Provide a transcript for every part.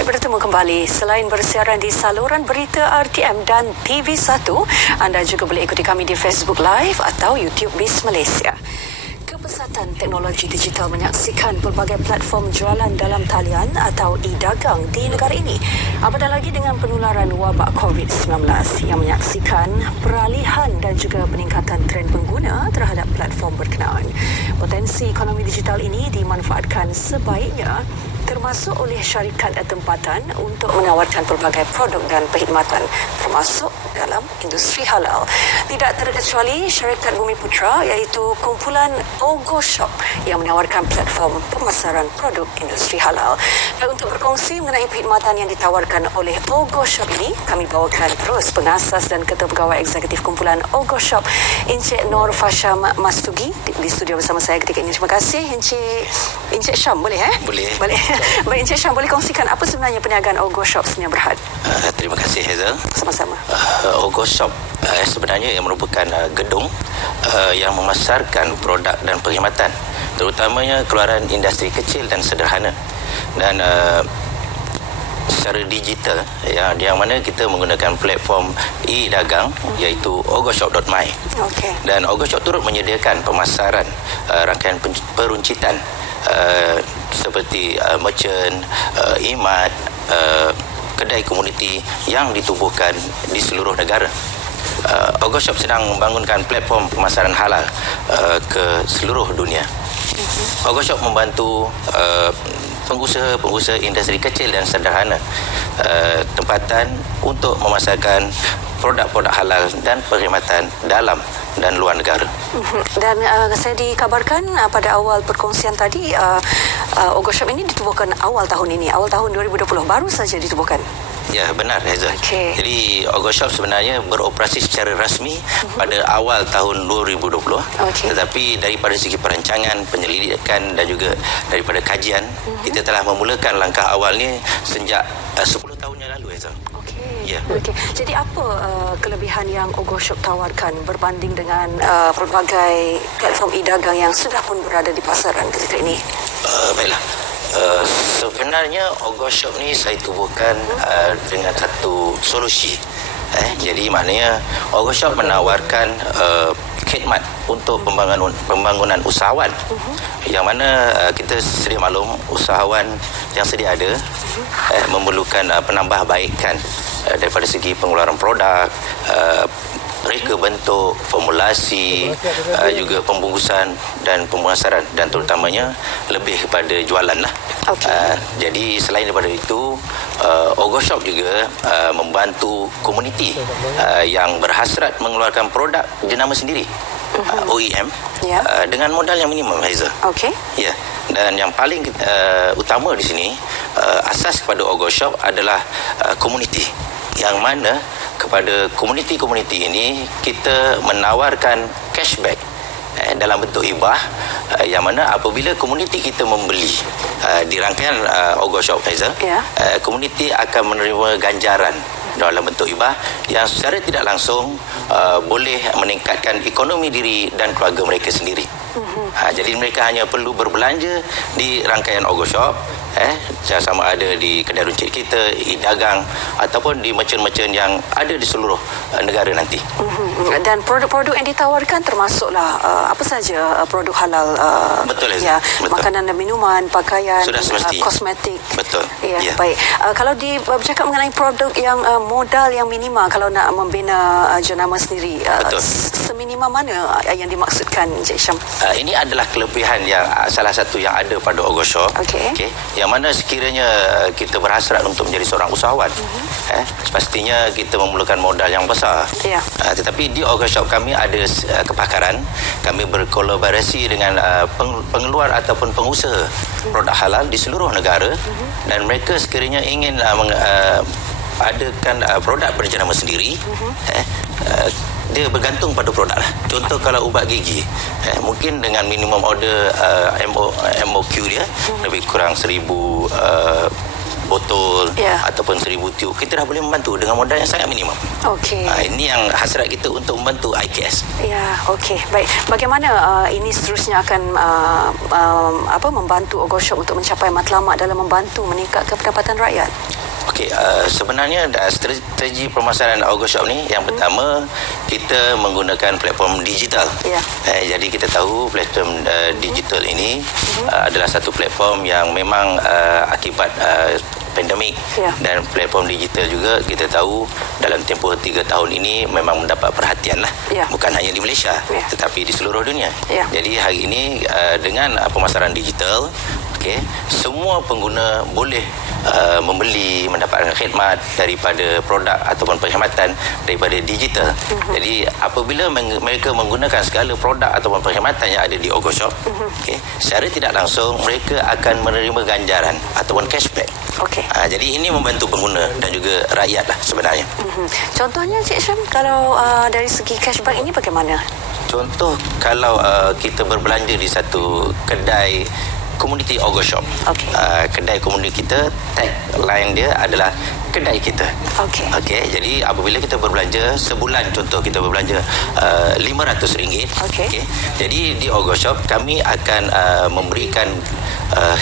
Baik, bertemu kembali. Selain bersiaran di saluran berita RTM dan TV1, anda juga boleh ikuti kami di Facebook Live atau YouTube BIS Malaysia. Kepesatan teknologi digital menyaksikan pelbagai platform jualan dalam talian atau e-dagang di negara ini. Apatah lagi dengan penularan wabak COVID-19 yang menyaksikan peralihan dan juga peningkatan tren pengguna terhadap platform berkenaan. Potensi ekonomi digital ini dimanfaatkan sebaiknya termasuk oleh syarikat tempatan untuk menawarkan pelbagai produk dan perkhidmatan termasuk dalam industri halal. Tidak terkecuali syarikat Bumi Putra iaitu kumpulan Ogo Shop yang menawarkan platform pemasaran produk industri halal. Dan untuk berkongsi mengenai perkhidmatan yang ditawarkan oleh Ogo Shop ini, kami bawakan terus pengasas dan ketua pegawai eksekutif kumpulan Ogo Shop, Encik Nur Fasham Mastugi di studio bersama saya ketika ini. Terima kasih Encik Syam, boleh Boleh. Baik, Encik Syam, boleh kongsikan apa sebenarnya perniagaan Ogo Shop Senia Berhad? Terima kasih, Hazel. Sama-sama. Ogo Shop sebenarnya yang merupakan gedung yang memasarkan produk dan perkhidmatan, terutamanya keluaran industri kecil dan sederhana. Dan secara digital yang mana kita menggunakan platform e-dagang iaitu ogoshop.my. Okey. Dan Ogo Shop turut menyediakan pemasaran rangkaian peruncitan seperti merchant, imat, kedai komuniti yang ditubuhkan di seluruh negara. Ogo Shop sedang membangunkan platform pemasaran halal ke seluruh dunia. Ogo Shop membantu pengusaha-pengusaha industri kecil dan sederhana tempatan untuk memasarkan produk-produk halal dan perkhidmatan dalam dan luar negara. Dan saya dikabarkan pada awal perkongsian tadi Ogo Shop ini ditubuhkan awal tahun 2020, baru saja ditubuhkan. Ya, benar, Hazel. Okey. Jadi Ogo Shop sebenarnya beroperasi secara rasmi pada awal tahun 2020. Okey. Tetapi daripada segi perancangan, penyelidikan dan juga daripada kajian, kita telah memulakan langkah awal ni sejak 10 tahun yang lalu, Hazel. Okey. Ya. Okey. Jadi apa kelebihan yang Ogo Shop tawarkan berbanding dengan pelbagai platform e-dagang yang sudah pun berada di pasaran ketika ini? Baiklah. Sebenarnya Ogo Shop ni saya tubuhkan dengan satu solusi. Jadi maknanya Ogo Shop menawarkan khidmat untuk pembangunan usahawan, yang mana kita sedia maklum usahawan yang sedia ada memerlukan penambahbaikan daripada segi pengeluaran produk, reka bentuk, formulasi, juga pembungkusan dan pemasaran, dan terutamanya lebih kepada jualan lah. Okay. Jadi selain daripada itu, Ogo Shop juga membantu komuniti yang berhasrat mengeluarkan produk jenama sendiri, OEM, dengan modal yang minimum, Hazel. Okey. Ya. Dan yang paling utama di sini, asas kepada Ogo Shop adalah komuniti, yang mana kepada komuniti-komuniti ini kita menawarkan cashback dalam bentuk hibah, yang mana apabila komuniti kita membeli di rangkaian Ogo Shop, Hazel, komuniti akan menerima ganjaran dalam bentuk hibah yang secara tidak langsung boleh meningkatkan ekonomi diri dan keluarga mereka sendiri. Jadi mereka hanya perlu berbelanja di rangkaian Ogo Shop, sama ada di kedai runcit kita, e-dagang ataupun di merchant-merchant yang ada di seluruh negara nanti. Dan produk-produk yang ditawarkan termasuklah apa saja produk halal. Betul, ya, betul. Makanan dan minuman, pakaian, Sudah semestinya. kosmetik. Betul. Ya. Baik. Kalau bercakap mengenai produk yang modal yang minima kalau nak membina jenama sendiri, seminima mana yang dimaksudkan, Encik Syam? Ini adalah kelebihan yang salah satu yang ada pada Ogo Shop. Okey. Yang mana sekiranya kita berhasrat untuk menjadi seorang usahawan, pastinya kita memerlukan modal yang besar. Ya. Tetapi di Ogo Shop kami ada kepakaran. Kami berkolaborasi dengan pengeluar ataupun pengusaha produk halal di seluruh negara, dan mereka sekiranya ingin adakan produk berjenama sendiri, dia bergantung pada produk lah. Contoh kalau ubat gigi, mungkin dengan minimum order MOQ dia lebih kurang 1,000 botol Ya. ataupun 1,000 tiub, kita dah boleh membantu dengan modal yang sangat minimum. Okey. Ini yang hasrat kita untuk membantu IKS. Ya, okey. Baik. Bagaimana ini seterusnya akan membantu Ogoshop untuk mencapai matlamat dalam membantu meningkatkan pendapatan rakyat? Okey, sebenarnya strategi pemasaran Ogoshop ni yang pertama, kita menggunakan platform digital. Ya. Jadi kita tahu platform digital ini adalah satu platform yang memang akibat pandemik, Ya. dan platform digital juga kita tahu dalam tempoh 3 tahun ini memang mendapat perhatian lah. Ya. Bukan hanya di Malaysia, Ya. tetapi di seluruh dunia. Ya. Jadi hari ini dengan pemasaran digital, semua pengguna boleh membeli, mendapatkan khidmat daripada produk ataupun perkhidmatan daripada digital. Jadi apabila mereka menggunakan segala produk ataupun perkhidmatan yang ada di Ogoshop, secara tidak langsung mereka akan menerima ganjaran ataupun cashback. Okey. Jadi ini membantu pengguna dan juga rakyat lah sebenarnya. Contohnya Cik Syam, kalau dari segi cashback ini bagaimana? Contoh, kalau kita berbelanja di satu kedai komuniti Ogoshop. Okey. Kedai komuniti kita, tagline dia adalah kedai kita. Okey. Jadi apabila kita berbelanja sebulan, contoh kita berbelanja RM500. Okey. Jadi di Ogoshop kami akan memberikan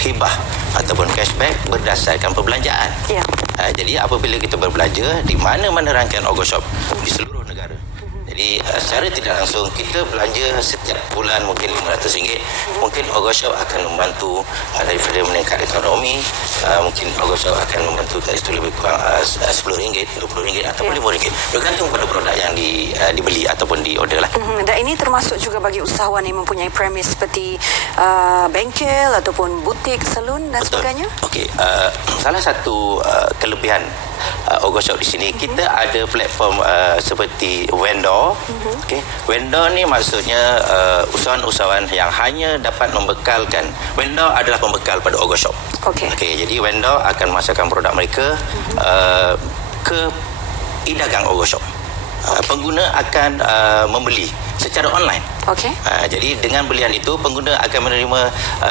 hibah ataupun cashback berdasarkan perbelanjaan. Ya. Jadi apabila kita berbelanja di mana-mana rangkaian Ogoshop di seluruh negara, jadi secara tidak langsung kita belanja setiap bulan mungkin RM500, mungkin Ogoshop akan membantu daripada meningkat ekonomi. Mungkin Ogoshop akan membantu dari itu lebih kurang RM10, RM20 ataupun RM5, bergantung pada produk yang dibeli ataupun diorder lah. Dan ini termasuk juga bagi usahawan yang mempunyai premis seperti bengkel ataupun butik, salon dan sebagainya? Okey, salah satu kelebihan Ogoshop di sini, kita ada platform seperti vendor. Vendor ni maksudnya usahawan-usahawan yang hanya dapat membekalkan. Vendor adalah pembekal pada Ogoshop. Okey. Jadi vendor akan memasarkan produk mereka ke e-dagang Ogoshop. Pengguna akan membeli secara online. Okey. Jadi dengan belian itu, pengguna akan menerima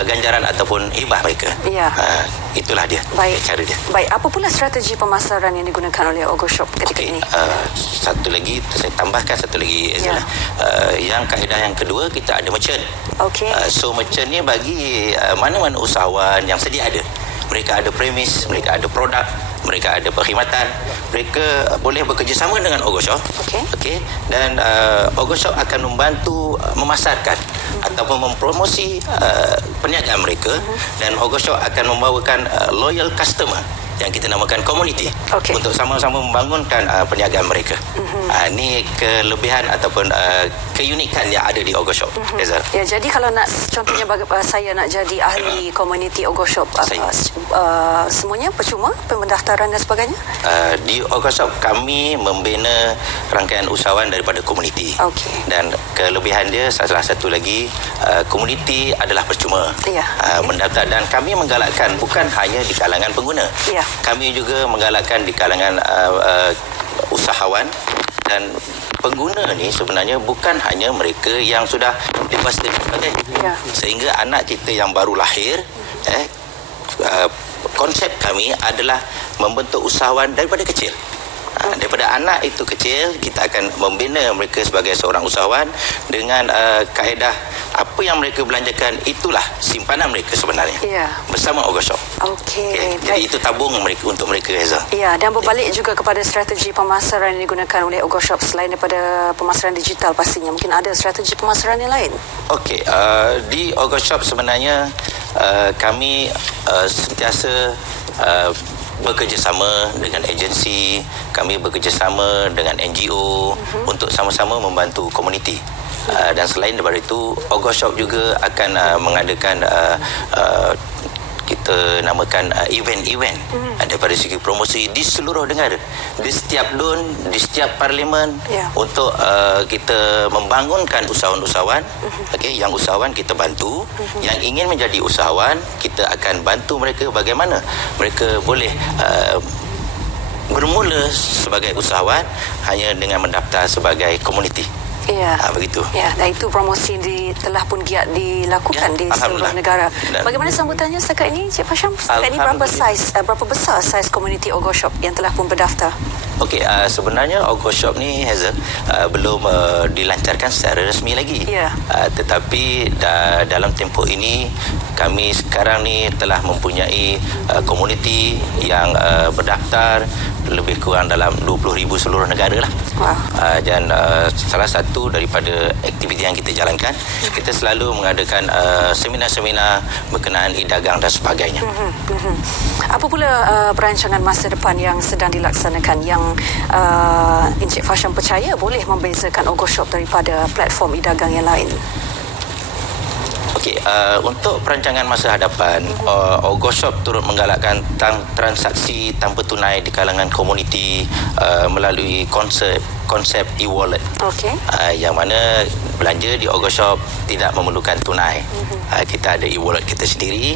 ganjaran ataupun hibah mereka. Ya. Itulah dia. Baik. Cara dia. Baik, apa pula strategi pemasaran yang digunakan oleh Ogoshop ketika ini? Satu lagi, saya tambahkan satu lagi, Ezra. Yang kaedah yang kedua, kita ada merchant. Okey. So merchant ni bagi mana-mana usahawan yang sedia ada. Mereka ada premis, mereka ada produk, mereka ada perkhidmatan, mereka boleh bekerjasama dengan Ogoshop. Okey. Dan Ogoshop akan membantu memasarkan ataupun mempromosi perniagaan mereka, dan Ogoshop akan membawakan loyal customer yang kita namakan community, untuk sama-sama membangunkan perniagaan mereka. Ini kelebihan ataupun keunikan yang ada di Ogoshop. Ya, jadi kalau nak contohnya saya nak jadi ahli komuniti Ogoshop, semuanya percuma, pendaftaran dan sebagainya? Di Ogoshop kami membina rangkaian usahawan daripada komuniti. Dan kelebihan dia salah satu lagi, komuniti adalah percuma. Ya. Mendaftar, dan kami menggalakkan bukan hanya di kalangan pengguna. Ya. Kami juga menggalakkan di kalangan usahawan, dan pengguna ni sebenarnya bukan hanya mereka yang sudah dewasa dan sebagainya. Ya. Sehingga anak kita yang baru lahir, konsep kami adalah membentuk usahawan daripada kecil. Daripada anak itu kecil, kita akan membina mereka sebagai seorang usahawan dengan kaedah apa yang mereka belanjakan, itulah simpanan mereka sebenarnya. Ya. Bersama Ogoshop. Okey. Jadi itu tabung mereka, untuk mereka, Reza. Ya, dan berbalik juga kepada strategi pemasaran yang digunakan oleh Ogoshop, selain daripada pemasaran digital pastinya, mungkin ada strategi pemasaran yang lain. Okey, di Ogoshop sebenarnya kami sentiasa bekerjasama dengan agensi, kami bekerjasama dengan NGO untuk sama-sama membantu komuniti. Dan selain daripada itu, Ogoshop juga akan mengadakan kita namakan event-event daripada segi promosi di seluruh negara, di setiap DUN, di setiap parlimen, untuk kita membangunkan usahawan-usahawan. Yang usahawan kita bantu, yang ingin menjadi usahawan kita akan bantu mereka bagaimana mereka boleh bermula sebagai usahawan hanya dengan mendaftar sebagai komuniti. Ya. Begitu. Ya, dan itu promosi telah pun giat dilakukan di seluruh negara. Bagaimana sambutannya setakat ini, Cik Fasham? Setakat ini berapa besar saiz komuniti Ogo Shop yang telah pun berdaftar? Okey, sebenarnya Ogo Shop ni Hazel belum dilancarkan secara resmi lagi. Ya. Tetapi dalam tempoh ini kami sekarang ni telah mempunyai komuniti yang berdaftar lebih kurang dalam 20,000 seluruh negara lah. Wow. Dan salah satu daripada aktiviti yang kita jalankan, kita selalu mengadakan seminar-seminar berkenaan e-dagang dan sebagainya. Apa pula perancangan masa depan yang sedang dilaksanakan yang Encik Fasham percaya boleh membezakan Ogo Shop daripada platform e-dagang yang lain? Okey, untuk perancangan masa hadapan, Ogo Shop turut menggalakkan transaksi tanpa tunai di kalangan komuniti melalui konsep e-wallet. Okey. Yang mana belanja di Ogo Shop tidak memerlukan tunai. Kita ada e-wallet kita sendiri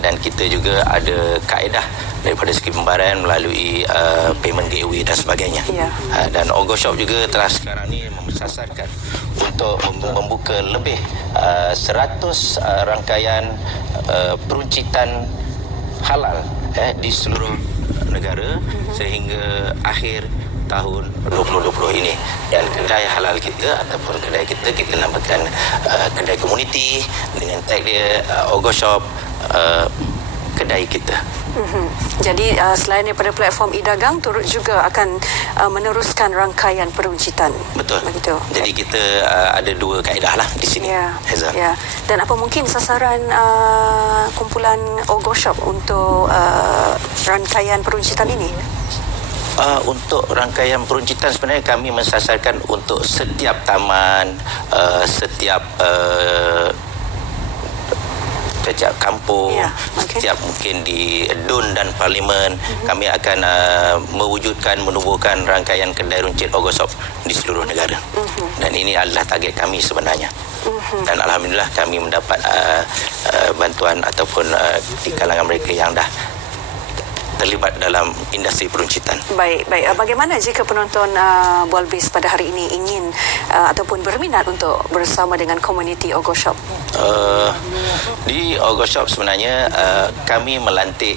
dan kita juga ada kaedah daripada segi pembayaran melalui payment gateway dan sebagainya. Ya. Dan Ogo Shop juga telah sekarang ni memsasarkan untuk membuka lebih 100 rangkaian peruncitan halal di seluruh negara sehingga akhir tahun 2020 ini. Dan kedai halal kita ataupun kedai kita namakan kedai komuniti dengan tag dia Ogo Shop kedai kita. Jadi selain daripada platform e-dagang, turut juga akan meneruskan rangkaian peruncitan. Betul. Begitu. Jadi kita ada dua kaedah lah di sini. Ya. Hazel. Ya. Dan apa mungkin sasaran kumpulan Ogo Shop untuk rangkaian peruncitan ini? Untuk rangkaian peruncitan sebenarnya kami mensasarkan untuk setiap taman, setiap kampung, setiap mungkin di DUN dan Parlimen, kami akan menubuhkan rangkaian kedai runcit Ogo Shop di seluruh negara. Dan ini adalah target kami sebenarnya. Dan alhamdulillah kami mendapat bantuan ataupun di kalangan mereka yang dah terlibat dalam industri peruncitan. Baik. Bagaimana jika penonton Bualbis pada hari ini ingin ataupun berminat untuk bersama dengan komuniti Ogo Shop? Di Ogo Shop sebenarnya kami melantik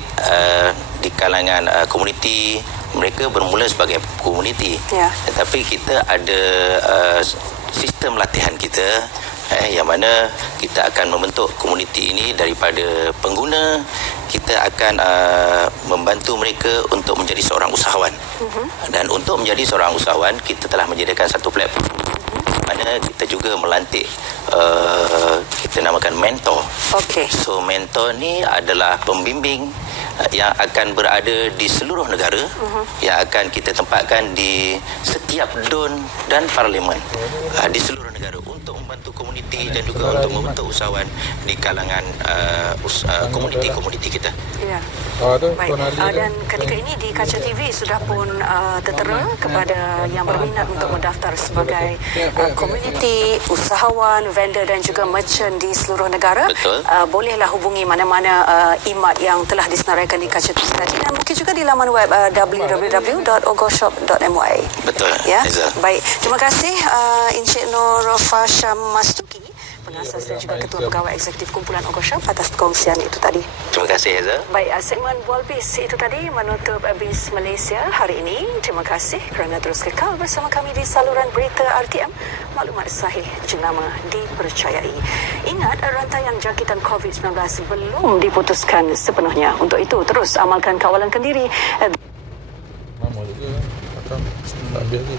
di kalangan komuniti. Mereka bermula sebagai komuniti. Ya. Tetapi kita ada sistem latihan kita yang mana kita akan membentuk komuniti ini daripada pengguna. Kita akan membantu mereka untuk menjadi seorang usahawan. Dan untuk menjadi seorang usahawan, kita telah menyediakan satu platform mana kita juga melantik kita namakan mentor. Okey. So mentor ni adalah pembimbing yang akan berada di seluruh negara, yang akan kita tempatkan di setiap DUN dan Parlimen di seluruh negara untuk membantu komuniti dan juga untuk membentuk usahawan di kalangan komuniti-komuniti kita. Ya. Baik. Dan ketika ini di Kaca TV sudah pun tertera kepada yang berminat untuk mendaftar sebagai komuniti, usahawan, vendor dan juga merchant di seluruh negara. Betul. Bolehlah hubungi mana-mana IMAD yang telah disenaraikan di Kaca TV tadi dan mungkin juga di laman web www.ogoshop.my. Betul. Ya. Hazel. Baik. Terima kasih Encik Nur Fasham Mastuki, pengasas dan juga Ketua Pegawai Eksekutif Kumpulan Ogo Shop atas perkongsian itu tadi. Terima kasih Hazel. Baik, segmen Bualbis itu tadi menutup BIS Malaysia hari ini. Terima kasih kerana terus kekal bersama kami di saluran berita RTM. Maklumat sahih jenama dipercayai. Ingat, rantaian jangkitan COVID-19 belum diputuskan sepenuhnya. Untuk itu, terus amalkan kawalan kendiri. Lama juga akan tak biasa.